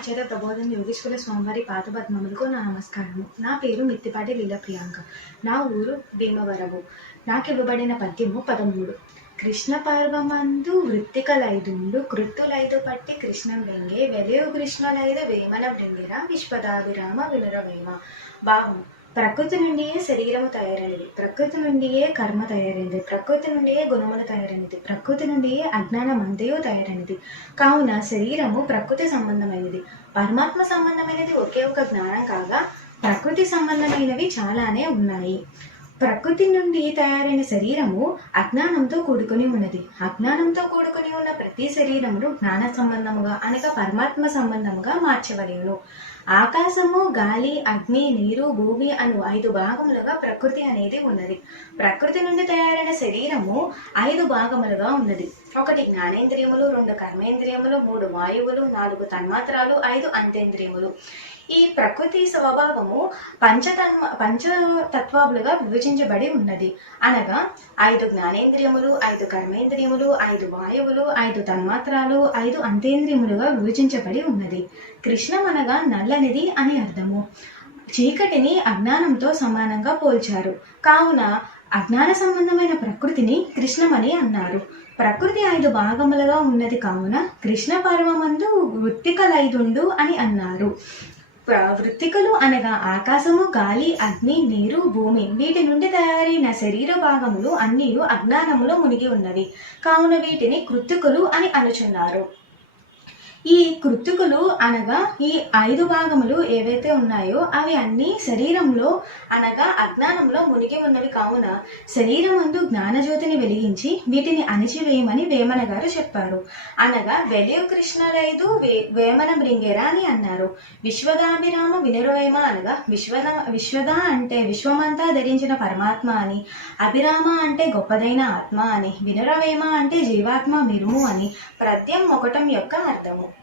ఆచార్య ప్రబోధం యోగేశ్వర స్వామివారి పాదపద్మములకు నా నమస్కారము. నా పేరు మిత్తిపాటి లీల ప్రియాంక. నా ఊరు భీమవరము. నాకు ఇవ్వబడిన పద్యము పదమూడు. కృష్ణ పర్వమందు వృత్తికలైదుండు కృత్తులైదు పట్టి కృష్ణం వెంగే వెలయు లైద వేమన బృంగిర విశ్వదాభిరామ వినురవేమ. భావం ప్రకృతి నుండియే శరీరము తయారైనది. ప్రకృతి నుండియే కర్మ తయారైనది. ప్రకృతి నుండియే గుణములు తయారైనది. ప్రకృతి నుండియే అజ్ఞానం అంతయు తయారైనది. కావున శరీరము ప్రకృతి సంబంధమైనది. పరమాత్మ సంబంధమైనది ఒకే ఒక జ్ఞానం కాగా ప్రకృతి సంబంధమైనవి చాలానే ఉన్నాయి. ప్రకృతి నుండి తయారైన శరీరము అజ్ఞానంతో కూడుకుని ఉన్నది. అజ్ఞానంతో కూడుకొని ఉన్న ప్రతి శరీరమును జ్ఞాన సంబంధముగా అనగా పరమాత్మ సంబంధముగా మార్చవలేను ఆకాశము గాలి అగ్ని నీరు భూమి అను ఐదు భాగములుగా ప్రకృతి అనేది ఉన్నది. ప్రకృతి నుండి తయారైన శరీరము ఐదు భాగములుగా ఉన్నది. ఒకటి జ్ఞానేంద్రియములు రెండు కర్మేంద్రియములు మూడు వాయువులు నాలుగు తన్మాత్రాలు ఐదు అంతేంద్రియములు. ఈ ప్రకృతి స్వభావము పంచతన్మ పంచతత్వాలుగా విభజించబడి ఉన్నది. అనగా ఐదు జ్ఞానేంద్రియములు ఐదు కర్మేంద్రియములు ఐదు వాయువులు ఐదు తన్మాత్రాలు ఐదు అంతేంద్రియములుగా విభజించబడి ఉన్నది. కృష్ణం అనగా నల్ల నల్లనిది అని అర్థము. చీకటిని అజ్ఞానంతో సమానంగా పోల్చారు. కావున అజ్ఞాన సంబంధమైన ప్రకృతిని కృష్ణమని అన్నారు. ప్రకృతి ఐదు భాగములుగా ఉన్నది కావున కృష్ణ పర్వమందు వృత్తికలైదుండు అని అన్నారు. వృత్తికలు అనగా ఆకాశము గాలి అగ్ని నీరు భూమి వీటి నుండి తయారైన శరీర భాగములు అన్నీ అజ్ఞానములో మునిగి ఉన్నవి. కావున వీటిని కృత్తికలు అని అనుచున్నారు. ఈ కృత్తికలు అనగా ఈ ఐదు భాగములు ఏవైతే ఉన్నాయో అవి అన్నీ శరీరంలో అనగా అజ్ఞానంలో మునిగి ఉన్నవి కావున శరీరం అందు జ్ఞానజ్యోతిని వెలిగించి వీటిని అణిచివేయమని వేమన గారు చెప్పారు. అనగా వెలియు కృష్ణరైదు వే వేమన బ్రింగేరా అని అన్నారు. విశ్వదాభిరామ వినురవేమ అనగా విశ్వద విశ్వద అంటే విశ్వమంతా ధరించిన పరమాత్మ అని. అభిరామ అంటే గొప్పదైన ఆత్మ అని. వినురవేమ అంటే జీవాత్మ మిరుము అని. ప్రద్యం ఒకటం యొక్క అర్థము.